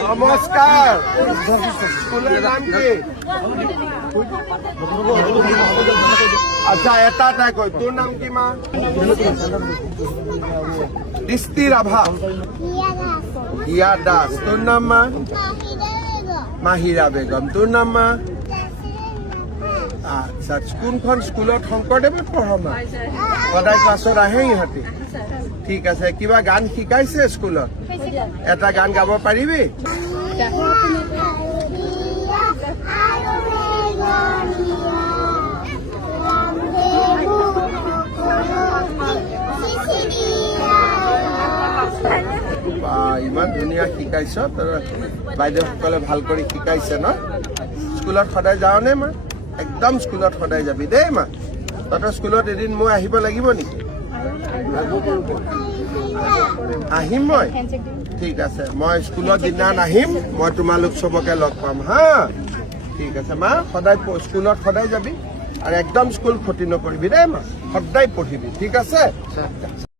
নমস্কাৰ স্কুলৰ নাম কি? আচ্ছা এটা কৈ তোৰ নাম কি মা? দৃষ্টি ৰাভা। হিয়া দাস। তোৰ নাম মা? মাহিৰা বেগম। তোৰ নাম মা? আচ্ছা কোনখন স্কুলত শংকৰদেৱত পঢ়া মা? সদায় ক্লাছত আহে ইহঁতি? ঠিক আছে কিবা গান শিকাইছে স্কুলত? এটা গান গাব পাৰিবি? ইমান ধুনীয়া শিকাইছ তোৰ বাইদেউসকলে ভাল কৰি শিকাইছে ন? স্কুলত সদায় যাওঁনে মা? একদম স্কুলত সদায় যাবি দেই মা। তহঁতৰ স্কুলত এদিন মই আহিব লাগিব নেকি? আহিম মই। ঠিক আছে মই স্কুলত দিনা আহিম, মই তোমালোক চবকে লগ পাম হা। ঠিক আছে মা সদায় স্কুলত সদায় যাবি আৰু একদম স্কুল ক্ষতি নকৰিবি দেই মা, সদায় পঢ়িবি ঠিক আছে।